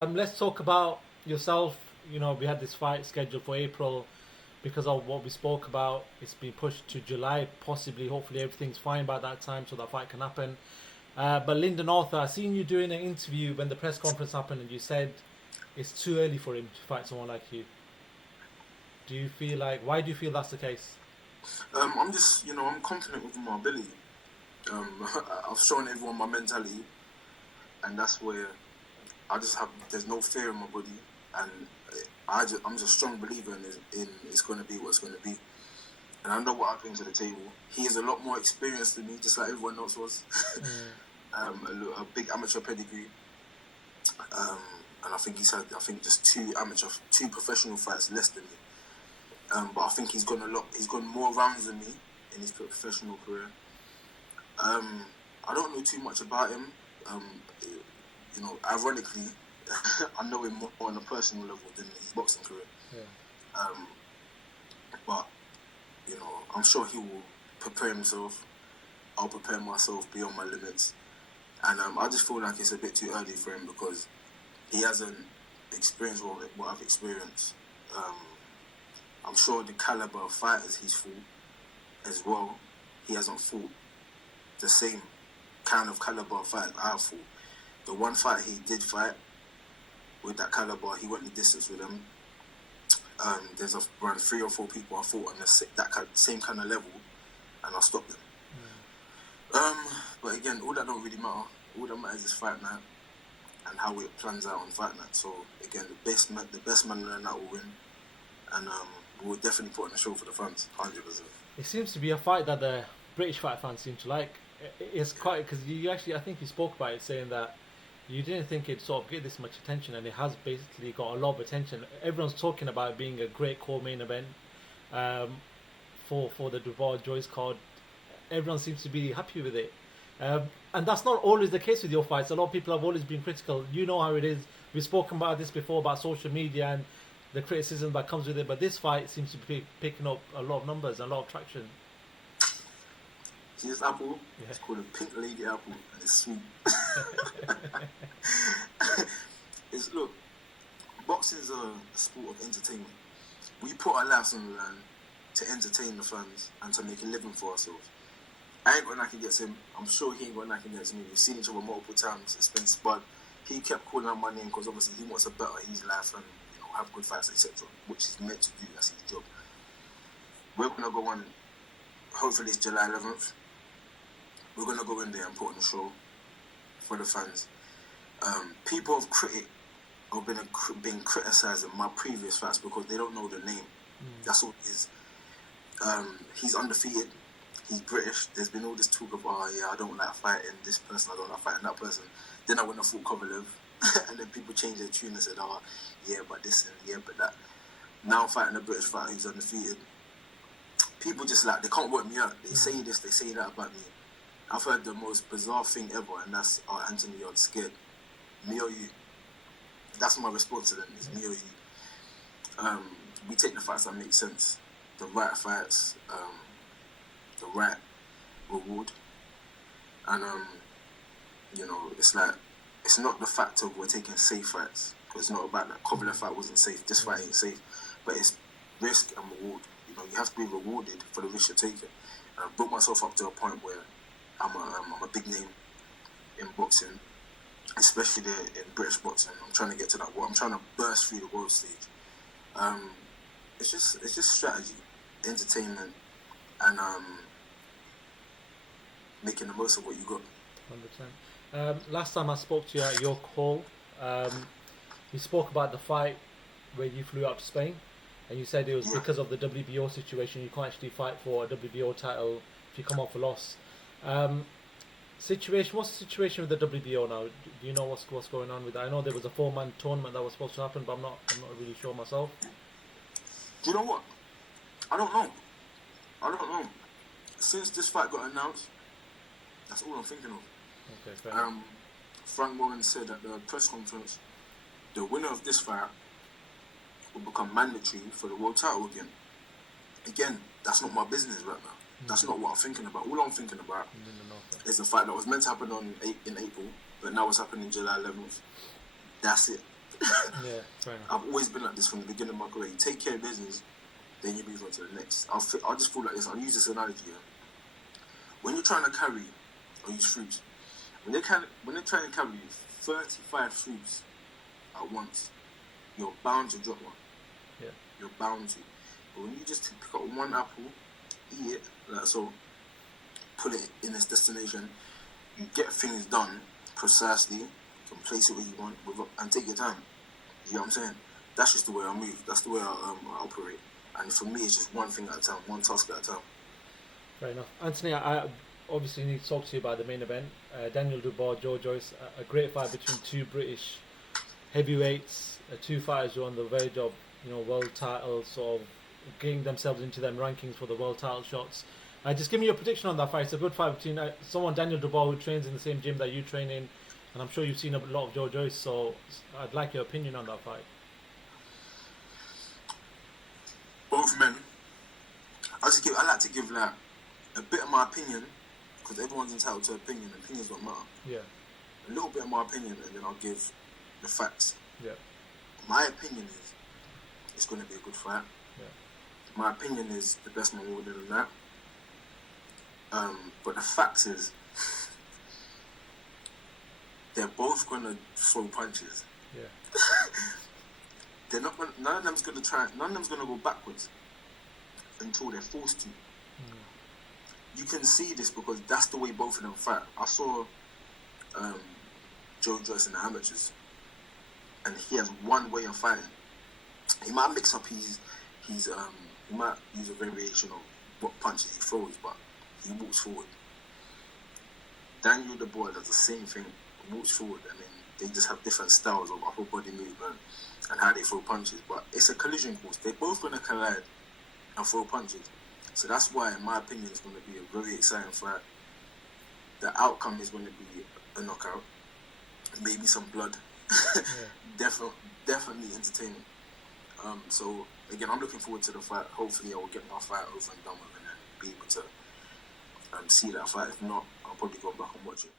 Let's talk about yourself. You know, we had this fight scheduled for April because of what we spoke about. It's been pushed to July, possibly. Hopefully, everything's fine by that time, so that fight can happen. But Lyndon Arthur, I seen you doing an interview when the press conference happened, and you said it's too early for him to fight someone like you. Do you feel like? Why do you feel that's the case? I'm just, I'm confident with my ability. I've shown everyone my mentality, and that's where there's no fear in my body, and I'm just a strong believer in it's going to be what it's going to be. And I know what I bring to the table. He is a lot more experienced than me, just like everyone else was. A big amateur pedigree. And I think he's had, just two professional fights less than me. But I think he's gone more rounds than me in his professional career. I don't know too much about him. Ironically, I know him more on a personal level than his boxing career. Yeah. But I'm sure he will prepare himself. I'll prepare myself beyond my limits, and I just feel like it's a bit too early for him because he hasn't experienced what I've experienced. I'm sure the caliber of fighters he's fought as well, he hasn't fought the same kind of caliber of fight I've fought. The one fight he did fight with that caliber, he went the distance with them. There's around 3 or 4 people I fought on that same kind of level, and I stopped them. But again, all that don't really matter. All that matters is fight night and how it plans out on fight night. So again, the best man in the night will win, and we'll definitely put on a show for the fans, 100%. It seems to be a fight that the British fight fans seem to like. It's quite because you actually, I think you spoke about it, saying that you didn't think it'd sort of get this much attention, and it has basically got a lot of attention. Everyone's talking about it being a great core main event for the Dubois Joyce card. Everyone seems to be happy with it, and that's not always the case with your fights. A lot of people have always been critical. You know how it is. We've spoken about this before about social media and the criticism that comes with it. But this fight seems to be picking up a lot of numbers and a lot of traction. See this apple? Yeah. It's called a pink lady apple, and it's sweet. Look, boxing is a sport of entertainment. We put our lives on the line to entertain the fans and to make a living for ourselves. I ain't got nothing against him. I'm sure he ain't got nothing against me. We've seen each other multiple times. It's been spud. He kept calling out my name because obviously he wants to better his life and have good fights, etc., which he's meant to do. That's his job. We're gonna go on. Hopefully, it's July 11th. We're gonna go in there and put on a show for the fans. People have been criticising my previous fights because they don't know the name. That's all it is. He's undefeated. He's British. There's been all this talk of, I don't like fighting this person, I don't like fighting that person. Then I went and fought Kovalev, and then people changed their tune and said, but this and yeah, but that. Now I'm fighting a British fighter who's undefeated. People just they can't work me out. They say this, they say that about me. I've heard the most bizarre thing ever, and that's, Anthony, you're scared. Me or you? That's my response to them, is me or you. We take the fights that make sense. The right fights, the right reward. And, it's not the fact of we're taking safe fights. It's not about that. Kovalev fight wasn't safe. This fight ain't safe. But it's risk and reward. You have to be rewarded for the risk you're taking. And I've built myself up to a point where I'm a big name in boxing, especially in British boxing. I'm trying to get to that. I'm trying to burst through the world stage. It's just strategy, entertainment, and making the most of what you got. 100%. Last time I spoke to you at your call, you spoke about the fight where you flew out to Spain, and you said it was because of the WBO situation. You can't actually fight for a WBO title if you come off a loss. What's the situation with the WBO now? Do you know what's going on with that? I know there was a 4-man tournament that was supposed to happen, but I'm not really sure myself. Do you know what? I don't know. Since this fight got announced, that's all I'm thinking of. Okay, fair enough. Frank Warren said at the press conference, the winner of this fight will become mandatory for the world title again. Again, that's not my business right now. That's not what I'm thinking about. All I'm thinking about is the fight that was meant to happen in April, but now it's happening July 11th. That's it. Yeah, fair enough. I've always been like this from the beginning of my career. You take care of business, then you move on to the next. I'll just feel like this. I'll use this analogy. Yeah? When you're trying to carry or use fruits, when they're trying to carry 35 fruits at once, you're bound to drop one. Yeah. You're bound to. But when you just pick up one apple, eat it, like so, put it in its destination, you get things done precisely, you can place it where you want, and take your time. You know what I'm saying? That's just the way I move. That's the way I operate. And for me, it's just one thing at a time, one task at a time. Fair enough. Anthony, I obviously need to talk to you about the main event. Daniel Dubois, Joe Joyce, a great fight between two British heavyweights, two fighters who are on the verge of, world titles, sort of getting themselves into them rankings for the world title shots. Just give me your prediction on that fight. It's a good fight between someone, Daniel Dubois, who trains in the same gym that you train in, and I'm sure you've seen a lot of Joe Joyce, so I'd like your opinion on that fight. Both men. I like to give like a bit of my opinion, because everyone's entitled to opinion. Opinions don't matter. Yeah. A little bit of my opinion, and then I'll give the facts. Yeah. My opinion is it's going to be a good fight. Yeah. My opinion is the best man will win than that. But the fact is, they're both going to throw punches. Yeah. They're not. None of them's going to try. None of them's going to go backwards until they're forced to. You can see this because that's the way both of them fight. I saw Joe Joyce in the amateurs, and he has one way of fighting. He might mix up he might use a variation of what punches he throws, but he walks forward. Daniel Dubois does the same thing, walks forward. I mean, they just have different styles of upper body movement and how they throw punches, but it's a collision course. They're both going to collide and throw punches. So that's why, in my opinion, it's going to be a very exciting fight. The outcome is going to be a knockout, maybe some blood. Yeah. Definitely entertaining. So again, I'm looking forward to the fight. Hopefully, I will get my fight over and done with, and then be able to see that fight. If not, I'll probably go back and watch it.